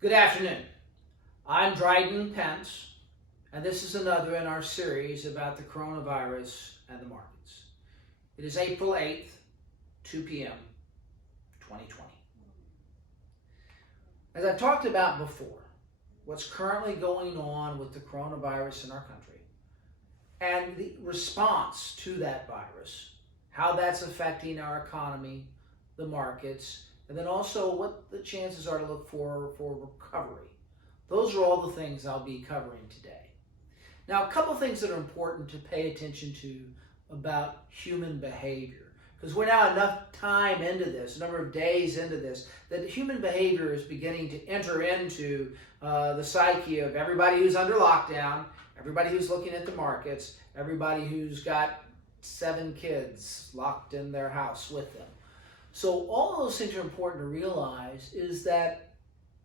Good afternoon. I'm Dryden, Pence, and this is another in our series about the coronavirus and the markets. It is April 8th, 2 p.m., 2020. As I've talked about before, what's currently going on with the coronavirus in our country and the response to that virus, how that's affecting our economy, the markets, and then also what the chances are to look for recovery. Those are all the things I'll be covering today. Now, a couple things that are important to pay attention to about human behavior, because we're now enough time into this, a number of days into this, that human behavior is beginning to enter into the psyche of everybody who's under lockdown, everybody who's looking at the markets, everybody who's got 7 kids locked in their house with them. So all of those things are important to realize is that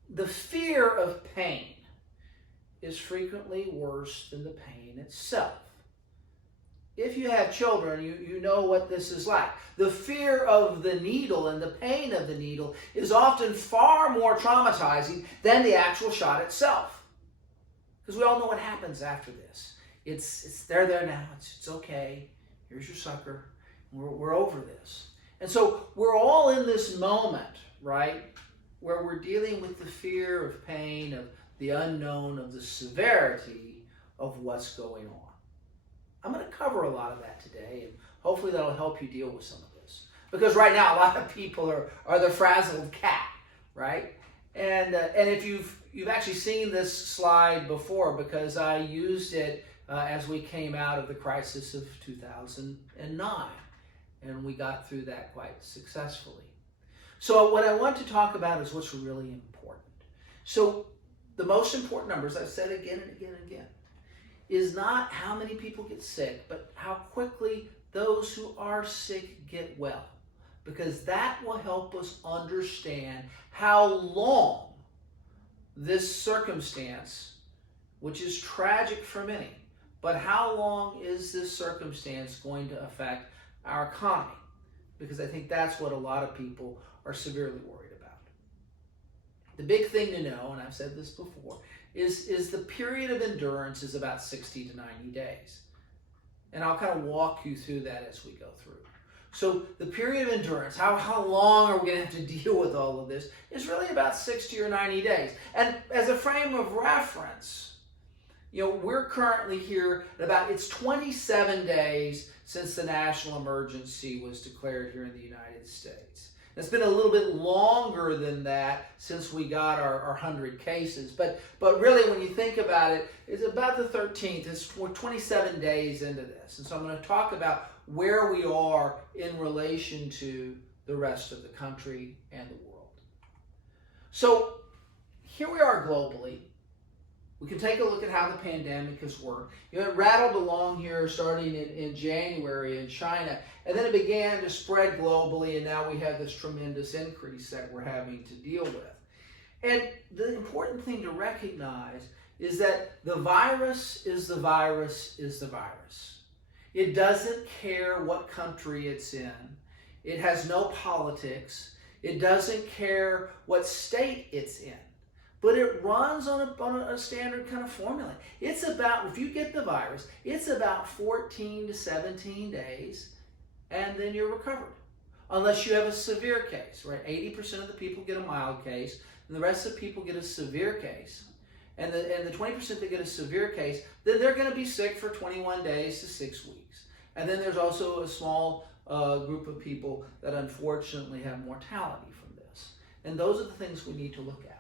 the fear of pain is frequently worse than the pain itself. If you have children, you know what this is like. The fear of the needle and the pain of the needle is often far more traumatizing than the actual shot itself. Because we all know what happens after this. It's there now. It's okay. Here's your sucker. We're over this. And so we're all in this moment, right, where we're dealing with the fear of pain, of the unknown, of the severity of what's going on. I'm going to cover a lot of that today, and hopefully that'll help you deal with some of this. Because right now, a lot of people are the frazzled cat, right? And if you've actually seen this slide before, because I used it as we came out of the crisis of 2009. And we got through that quite successfully. So what I want to talk about is what's really important. So the most important numbers, I've said again and again and again, is not how many people get sick, but how quickly those who are sick get well. Because that will help us understand how long this circumstance, which is tragic for many, but how long is this circumstance going to affect our economy? Because I think that's what a lot of people are severely worried about. The big thing to know, and I've said this before, is the period of endurance is about 60 to 90 days. And I'll kind of walk you through that as we go through. So the period of endurance, how long are we going to have to deal with all of this, is really about 60 or 90 days. And as a frame of reference, we're currently here at it's 27 days since the national emergency was declared here in the United States. It's been a little bit longer than that since we got our 100 cases. But really, when you think about it, it's about the 13th. We're 27 days into this. And so I'm going to talk about where we are in relation to the rest of the country and the world. So here we are globally. We can take a look at how the pandemic has worked. It rattled along here starting in January in China, and then it began to spread globally, and now we have this tremendous increase that we're having to deal with. And the important thing to recognize is that the virus is the virus is the virus. It doesn't care what country it's in. It has no politics. It doesn't care what state it's in. But it runs on a standard kind of formula. It's about, if you get the virus, it's about 14 to 17 days, and then you're recovered. Unless you have a severe case, right? 80% of the people get a mild case, and the rest of the people get a severe case. And the 20% that get a severe case, then they're going to be sick for 21 days to 6 weeks. And then there's also a small group of people that unfortunately have mortality from this. And those are the things we need to look at.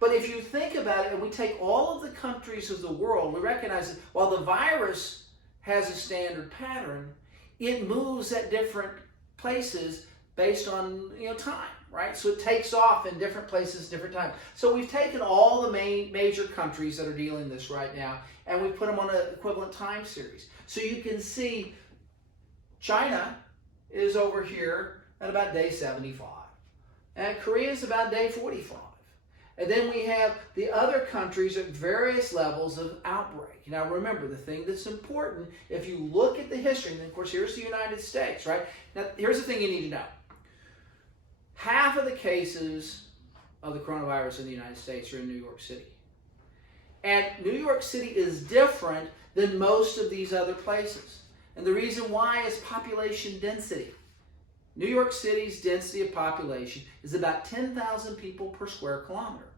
But if you think about it, and we take all of the countries of the world, we recognize that while the virus has a standard pattern, it moves at different places based on time, right? So it takes off in different places, different times. So we've taken all the major countries that are dealing with this right now, and we've put them on an equivalent time series. So you can see China is over here at about day 75, and Korea is about day 45. And then we have the other countries at various levels of outbreak. Now remember, the thing that's important, if you look at the history, and of course here's the United States, right? Now here's the thing you need to know. Half of the cases of the coronavirus in the United States are in New York City. And New York City is different than most of these other places. And the reason why is population density. New York City's density of population is about 10,000 people per square kilometer,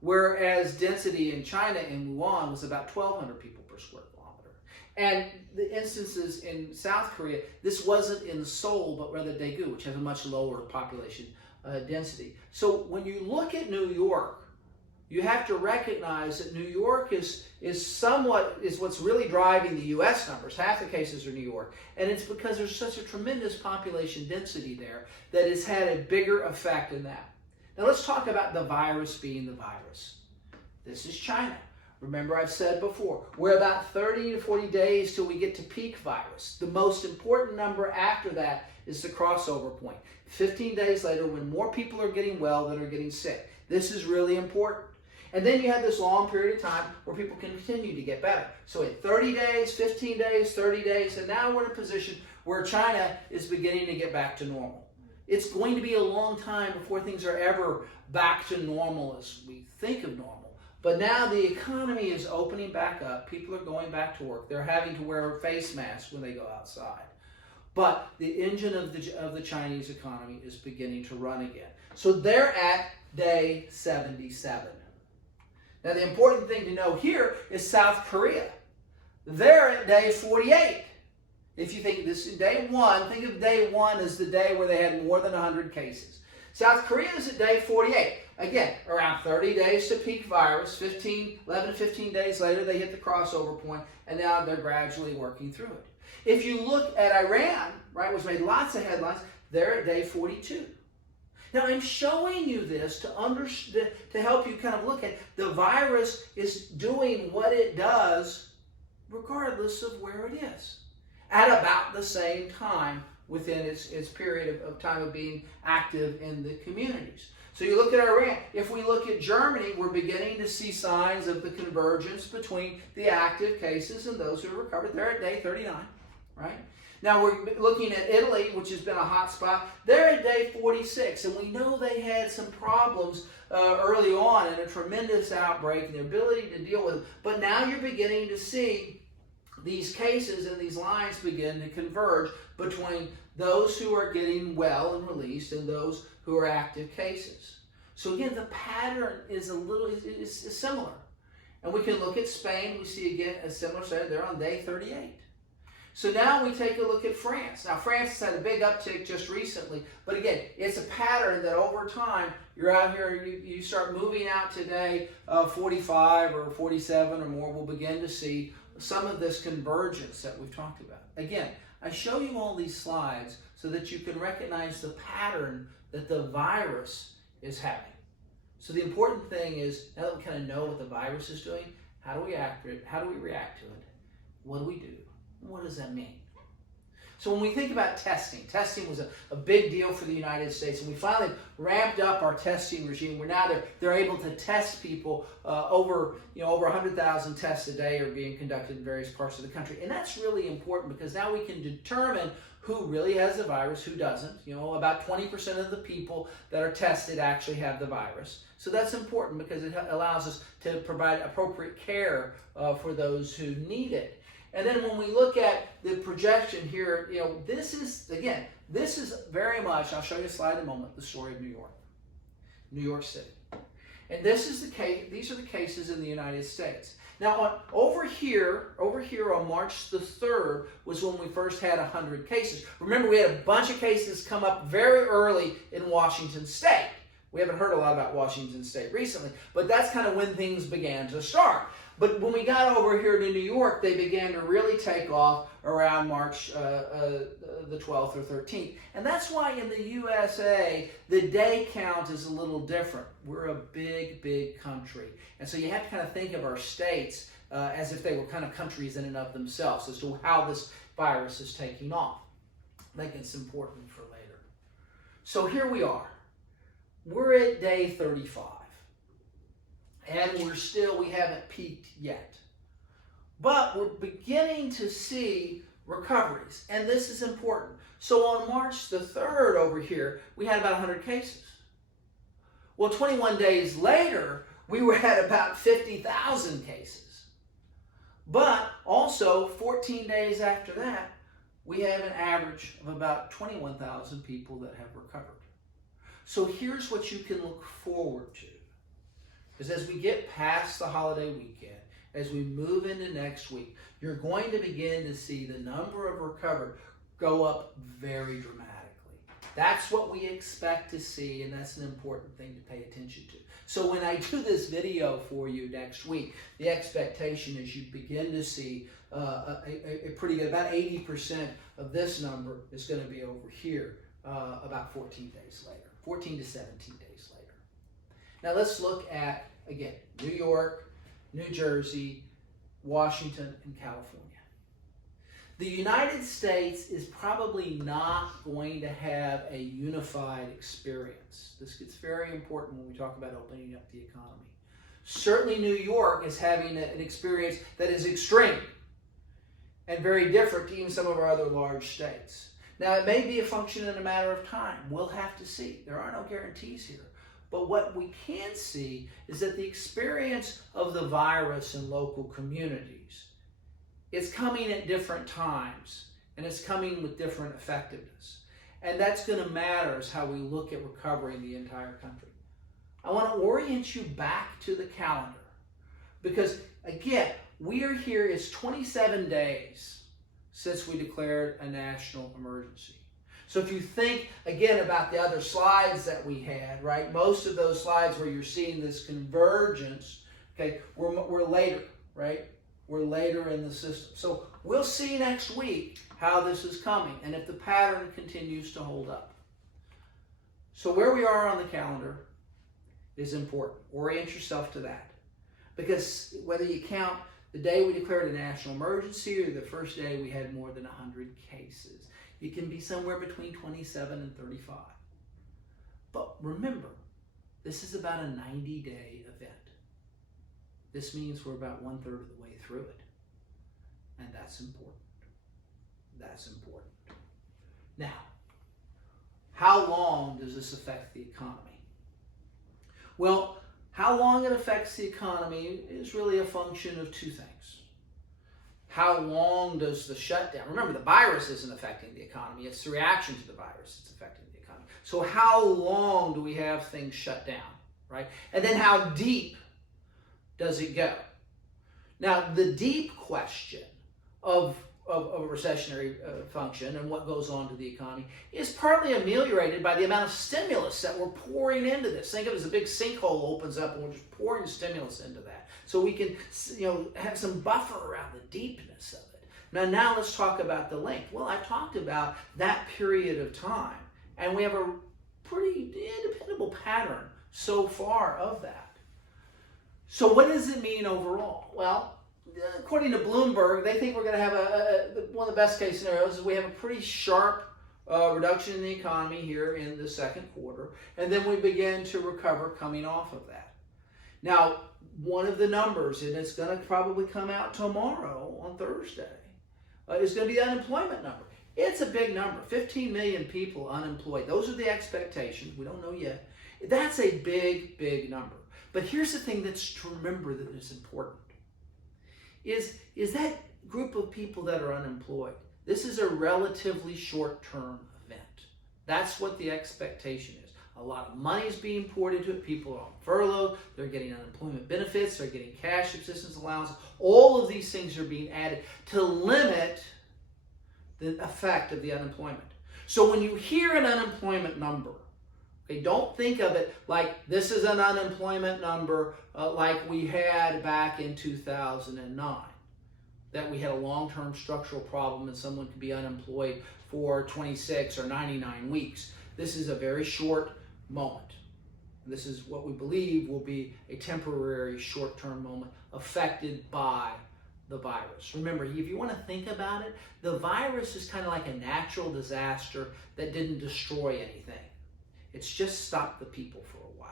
whereas density in China, in Wuhan, was about 1,200 people per square kilometer. And the instances in South Korea, this wasn't in Seoul, but rather Daegu, which has a much lower population density. So when you look at New York, you have to recognize that New York is what's really driving the U.S. numbers. Half the cases are New York. And it's because there's such a tremendous population density there that it's had a bigger effect in that. Now let's talk about the virus being the virus. This is China. Remember, I've said before, we're about 30 to 40 days till we get to peak virus. The most important number after that is the crossover point. 15 days later, when more people are getting well than are getting sick. This is really important. And then you have this long period of time where people continue to get better. So in 30 days, 15 days, 30 days, and now we're in a position where China is beginning to get back to normal. It's going to be a long time before things are ever back to normal as we think of normal. But now the economy is opening back up. People are going back to work. They're having to wear face masks when they go outside. But the engine of the Chinese economy is beginning to run again. So they're at day 77. Now the important thing to know here is South Korea. They're at day 48. If you think this is day one, think of day one as the day where they had more than 100 cases. South Korea is at day 48. Again, around 30 days to peak virus. 11 to 15 days later, they hit the crossover point, and now they're gradually working through it. If you look at Iran, right, which made lots of headlines, they're at day 42. Now, I'm showing you this to help you kind of look at the virus is doing what it does regardless of where it is at about the same time within its period of time of being active in the communities. So you look at Iran. If we look at Germany, we're beginning to see signs of the convergence between the active cases and those who are recovered. They're at day 39, right? Now we're looking at Italy, which has been a hot spot. They're at day 46, and we know they had some problems early on and a tremendous outbreak and the ability to deal with it. But now you're beginning to see these cases and these lines begin to converge between those who are getting well and released and those who are active cases. So again, the pattern is is similar. And we can look at Spain. We see again a similar pattern. They're on day 38. So now we take a look at France. Now France has had a big uptick just recently, but again, it's a pattern that over time, you're out here, you start moving out to day 45 or 47 or more, we'll begin to see some of this convergence that we've talked about. Again, I show you all these slides so that you can recognize the pattern that the virus is having. So the important thing is, now that we kind of know what the virus is doing, how do we react to it? What do we do? What does that mean? So when we think about testing was a big deal for the United States, and we finally ramped up our testing regime where now they're able to test people over 100,000 tests a day are being conducted in various parts of the country. And that's really important because now we can determine who really has the virus, who doesn't. About 20% of the people that are tested actually have the virus. So that's important because it allows us to provide appropriate care for those who need it. And then when we look at the projection here, this is very much, I'll show you a slide in a moment, the story of New York City. And this is the case, these are the cases in the United States. Now, over here on March the 3rd was when we first had 100 cases. Remember, we had a bunch of cases come up very early in Washington State. We haven't heard a lot about Washington State recently, but that's kind of when things began to start. But when we got over here to New York, they began to really take off around March the 12th or 13th. And that's why in the USA, the day count is a little different. We're a big, big country. And so you have to kind of think of our states as if they were kind of countries in and of themselves as to how this virus is taking off. I think it's important for later. So here we are. We're at day 35. And we haven't peaked yet. But we're beginning to see recoveries, and this is important. So on March the 3rd over here, we had about 100 cases. Well, 21 days later, we were at about 50,000 cases. But also, 14 days after that, we have an average of about 21,000 people that have recovered. So here's what you can look forward to. Because as we get past the holiday weekend, as we move into next week, you're going to begin to see the number of recovered go up very dramatically. That's what we expect to see, and that's an important thing to pay attention to. So when I do this video for you next week, the expectation is you begin to see a pretty good, about 80% of this number is going to be over here about 14 days later, 14 to 17 days later. Now let's look at, again, New York, New Jersey, Washington, and California. The United States is probably not going to have a unified experience. This gets very important when we talk about opening up the economy. Certainly New York is having an experience that is extreme and very different to even some of our other large states. Now, it may be a function in a matter of time. We'll have to see. There are no guarantees here. But what we can see is that the experience of the virus in local communities is coming at different times, and it's coming with different effectiveness. And that's going to matter as how we look at recovering the entire country. I want to orient you back to the calendar because, again, we are here, it's 27 days since we declared a national emergency. So if you think, again, about the other slides that we had, right, most of those slides where you're seeing this convergence, okay, we're later, right? We're later in the system. So we'll see next week how this is coming and if the pattern continues to hold up. So where we are on the calendar is important. Orient yourself to that. Because whether you count the day we declared a national emergency or the first day we had more than 100 cases, it can be somewhere between 27 and 35. But remember, this is about a 90-day event. This means we're about 1/3 of the way through it. And that's important. That's important. Now, how long does this affect the economy? Well, how long it affects the economy is really a function of two things. How long does the shutdown? Remember, the virus isn't affecting the economy. It's the reaction to the virus that's affecting the economy. So how long do we have things shut down, right? And then how deep does it go? Now, the deep question of a recessionary function and what goes on to the economy is partly ameliorated by the amount of stimulus that we're pouring into this. Think of it as a big sinkhole opens up and we're just pouring stimulus into that. So we can, have some buffer around the deepness of it. Now let's talk about the length. Well, I talked about that period of time, and we have a pretty dependable pattern so far of that. So what does it mean overall? Well, according to Bloomberg, they think we're going to have one of the best case scenarios is we have a pretty sharp reduction in the economy here in the second quarter, and then we begin to recover coming off of that. Now, one of the numbers, and it's going to probably come out tomorrow on Thursday, is going to be the unemployment number. It's a big number, 15 million people unemployed. Those are the expectations. We don't know yet. That's a big, big number. But here's the thing that's to remember that is important. Is that group of people that are unemployed. This is a relatively short-term event. That's what the expectation is. A lot of money is being poured into it. People are on furlough. They're getting unemployment benefits. They're getting cash assistance allowance. All of these things are being added to limit the effect of the unemployment. So when you hear an unemployment number, okay, don't think of it like this is an unemployment number like we had back in 2009, that we had a long-term structural problem and someone could be unemployed for 26 or 99 weeks. This is a very short moment. This is what we believe will be a temporary short-term moment affected by the virus. Remember, if you want to think about it, the virus is kind of like a natural disaster that didn't destroy anything. It's just stopped the people for a while.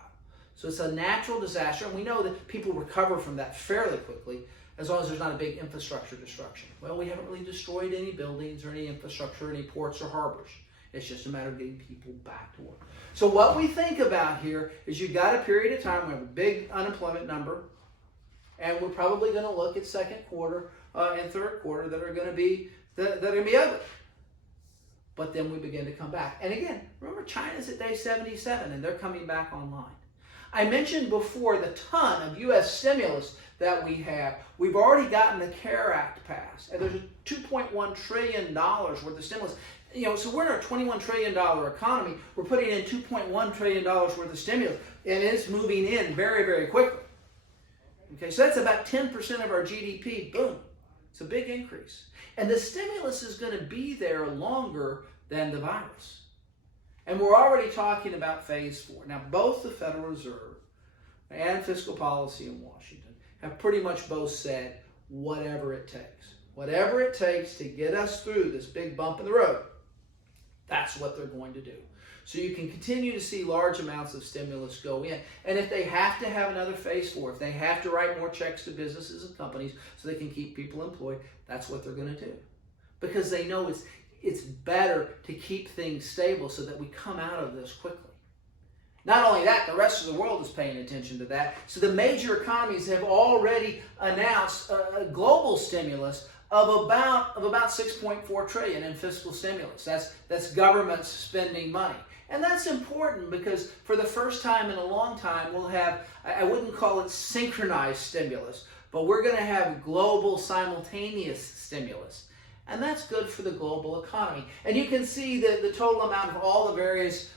So it's a natural disaster, and we know that people recover from that fairly quickly as long as there's not a big infrastructure destruction. Well, we haven't really destroyed any buildings or any infrastructure, any ports or harbors. It's just a matter of getting people back to work. So what we think about here is you've got a period of time, we have a big unemployment number, and we're probably going to look at second quarter and third quarter that are going to be ugly. But then we begin to come back. And again, remember, China's at day 77, and they're coming back online. I mentioned before the ton of U.S. stimulus that we have. We've already gotten the CARE Act passed, and there's a $2.1 trillion worth of stimulus. So we're in a $21 trillion economy. We're putting in $2.1 trillion worth of stimulus, and it's moving in very, very quickly. Okay, so that's about 10% of our GDP. Boom. It's a big increase. And the stimulus is going to be there longer than the virus. And we're already talking about phase 4. Now, both the Federal Reserve and fiscal policy in Washington have pretty much both said whatever it takes. Whatever it takes to get us through this big bump in the road, that's what they're going to do. So you can continue to see large amounts of stimulus go in. And if they have to have another phase 4, if they have to write more checks to businesses and companies so they can keep people employed, that's what they're going to do. Because they know it's better to keep things stable so that we come out of this quickly. Not only that, the rest of the world is paying attention to that. So the major economies have already announced a global stimulus of about 6.4 trillion in fiscal stimulus. That's governments spending money. And that's important because for the first time in a long time, we'll have, I wouldn't call it synchronized stimulus, but we're going to have global simultaneous stimulus. And that's good for the global economy. And you can see the total amount of all the various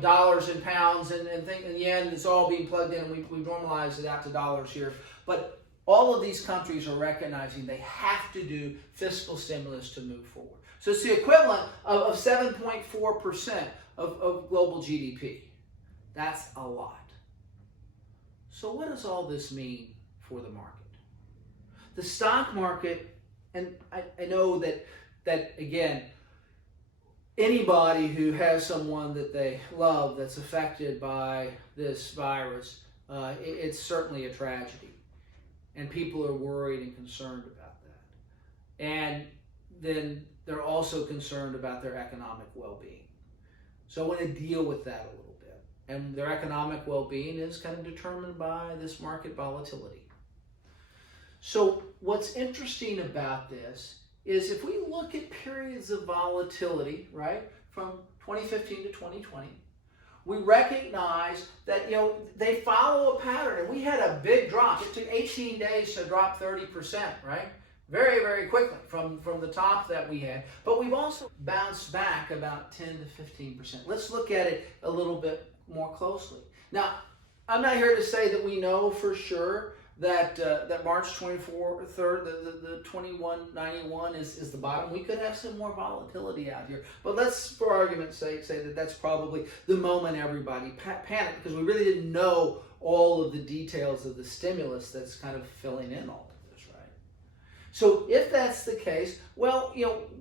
dollars and pounds and yen, it's all being plugged in, and we've normalized it out to dollars here. But all of these countries are recognizing they have to do fiscal stimulus to move forward. So it's the equivalent of 7.4% of global GDP. That's a lot. So what does all this mean for the market? The stock market, and I know that again, anybody who has someone that they love that's affected by this virus, it's certainly a tragedy. And people are worried and concerned about that. And then they're also concerned about their economic well-being. So I want to deal with that a little bit. And their economic well-being is kind of determined by this market volatility. So what's interesting about this is if we look at periods of volatility, right, from 2015 to 2020, we recognize that, they follow a pattern. And we had a big drop. It took 18 days to drop 30%, right? Very, very quickly from the top that we had. But we've also bounced back about 10 to 15%. Let's look at it a little bit more closely. Now, I'm not here to say that we know for sure that March 24th, the 2191 is the bottom. We could have some more volatility out here. But let's, for argument's sake, say that that's probably the moment everybody panicked, because we really didn't know all of the details of the stimulus that's kind of filling in all of this, right? So if that's the case, well,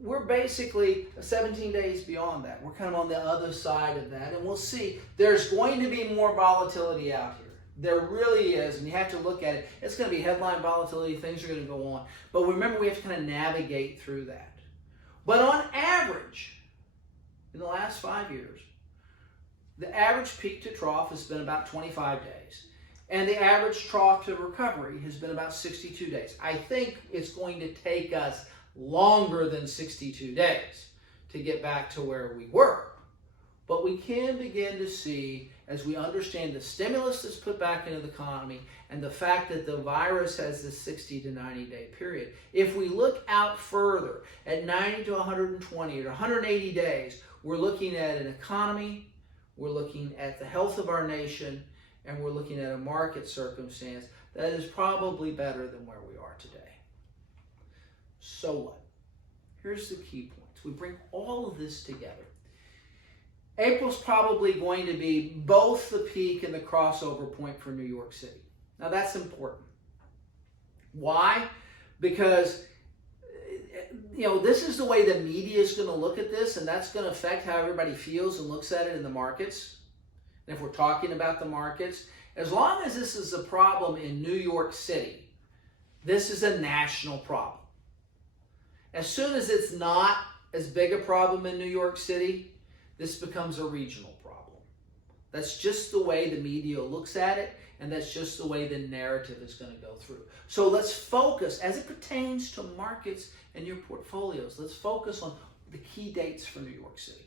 we're basically 17 days beyond that. We're kind of on the other side of that, and we'll see. There's going to be more volatility out here. There really is, and you have to look at it. It's going to be headline volatility. Things are going to go on. But remember, we have to kind of navigate through that. But on average, in the last 5 years, the average peak to trough has been about 25 days. And the average trough to recovery has been about 62 days. I think it's going to take us longer than 62 days to get back to where we were. But we can begin to see, as we understand the stimulus that's put back into the economy and the fact that the virus has this 60 to 90 day period, if we look out further at 90 to 120 or 180 days, we're looking at an economy, we're looking at the health of our nation, and we're looking at a market circumstance that is probably better than where we are today. So what? Here's the key points. We bring all of this together. April's probably going to be both the peak and the crossover point for New York City. Now that's important. Why? Because this is the way the media is going to look at this, and that's going to affect how everybody feels and looks at it in the markets. And if we're talking about the markets, as long as this is a problem in New York City, this is a national problem. As soon as it's not as big a problem in New York City, this becomes a regional problem. That's just the way the media looks at it, and that's just the way the narrative is going to go through. So let's focus, as it pertains to markets and your portfolios, let's focus on the key dates for New York City.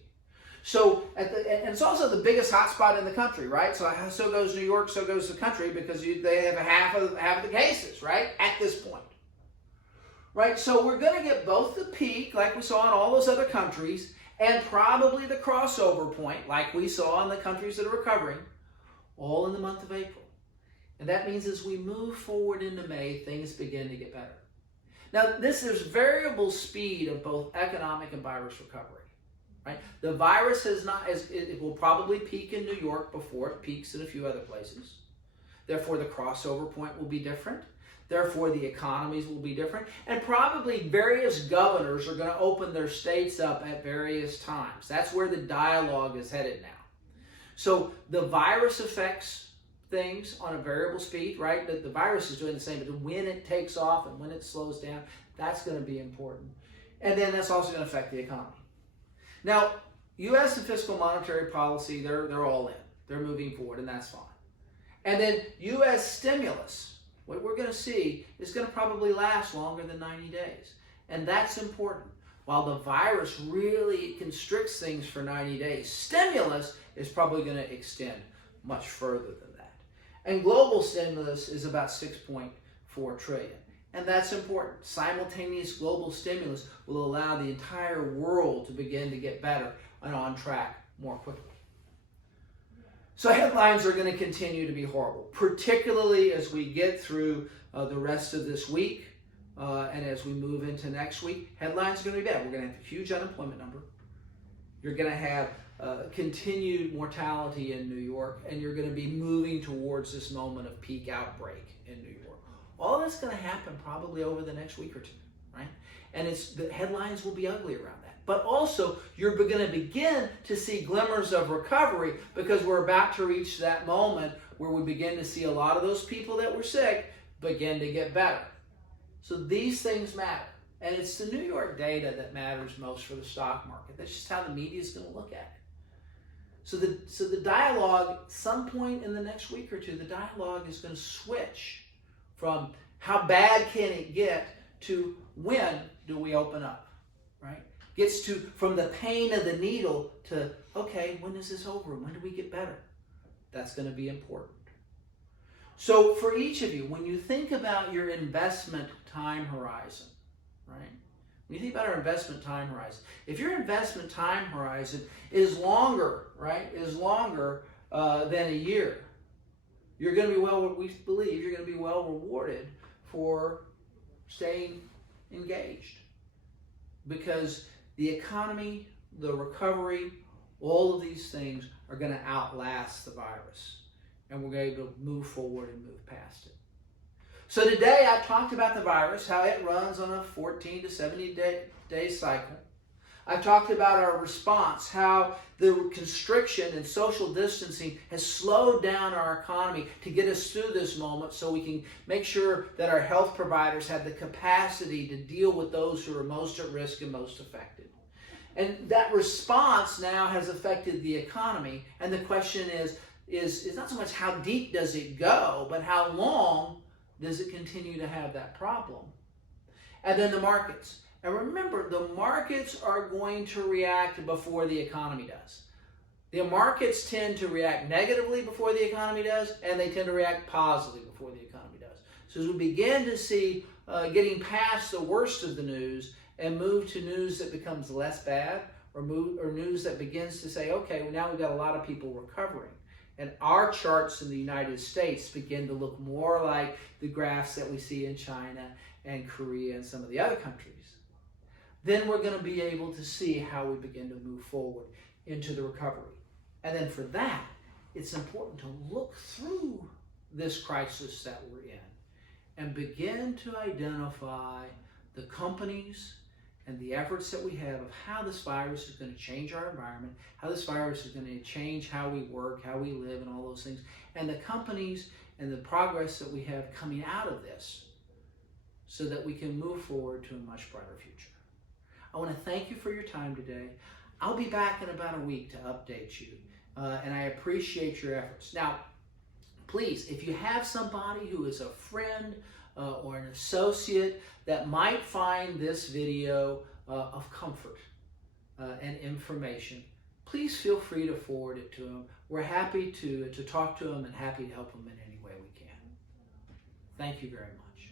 So, and it's also the biggest hotspot in the country, right? So goes New York, so goes the country, because they have half of the cases, right, at this point. Right, so we're going to get both the peak, like we saw in all those other countries, and probably the crossover point, like we saw in the countries that are recovering, all in the month of April. And that means as we move forward into May, things begin to get better. Now, there's variable speed of both economic and virus recovery. Right? The virus it will probably peak in New York before it peaks in a few other places. Therefore, the crossover point will be different. Therefore, the economies will be different. And probably various governors are going to open their states up at various times. That's where the dialogue is headed now. So the virus affects things on a variable speed, right? The virus is doing the same, but when it takes off and when it slows down, that's going to be important. And then that's also going to affect the economy. Now, U.S. and fiscal monetary policy, they're all in. They're moving forward, and that's fine. And then U.S. stimulus, what we're going to see is going to probably last longer than 90 days. And that's important. While the virus really constricts things for 90 days, stimulus is probably going to extend much further than that. And global stimulus is about $6.4 trillion. And that's important. Simultaneous global stimulus will allow the entire world to begin to get better and on track more quickly. So headlines are going to continue to be horrible, particularly as we get through the rest of this week and as we move into next week. Headlines are going to be bad. We're going to have a huge unemployment number. You're going to have continued mortality in New York, and you're going to be moving towards this moment of peak outbreak in New York. All that's going to happen probably over the next week or two, right? And the headlines will be ugly around that. But also, you're going to begin to see glimmers of recovery, because we're about to reach that moment where we begin to see a lot of those people that were sick begin to get better. So these things matter. And it's the New York data that matters most for the stock market. That's just how the media is going to look at it. So the dialogue, some point in the next week or two, the dialogue is going to switch from how bad can it get to when do we open up, right? Gets to from the pain of the needle to, okay, when is this over? When do we get better? That's going to be important. So for each of you, when you think about your investment time horizon, right? When you think about our investment time horizon, if your investment time horizon is longer, right, than a year, you're going to be we believe you're going to be well rewarded for staying engaged. Because the economy, the recovery, all of these things are going to outlast the virus. And we're going to move forward and move past it. So today I've talked about the virus, how it runs on a 14 to 70 day cycle. I've talked about our response, how the constriction and social distancing has slowed down our economy to get us through this moment so we can make sure that our health providers have the capacity to deal with those who are most at risk and most affected. And that response now has affected the economy. And the question is not so much how deep does it go, but how long does it continue to have that problem? And then the markets. And remember, the markets are going to react before the economy does. The markets tend to react negatively before the economy does, and they tend to react positively before the economy does. So as we begin to see getting past the worst of the news and move to news that becomes less bad, or news that begins to say, okay, well, now we've got a lot of people recovering. And our charts in the United States begin to look more like the graphs that we see in China and Korea and some of the other countries. Then we're going to be able to see how we begin to move forward into the recovery. And then for that, it's important to look through this crisis that we're in and begin to identify the companies and the efforts that we have of how this virus is going to change our environment, how this virus is going to change how we work, how we live, and all those things, and the companies and the progress that we have coming out of this so that we can move forward to a much brighter future. I want to thank you for your time today. I'll be back in about a week to update you, and I appreciate your efforts. Now, please, if you have somebody who is a friend or an associate that might find this video of comfort and information, please feel free to forward it to them. We're happy to talk to them and happy to help them in any way we can. Thank you very much.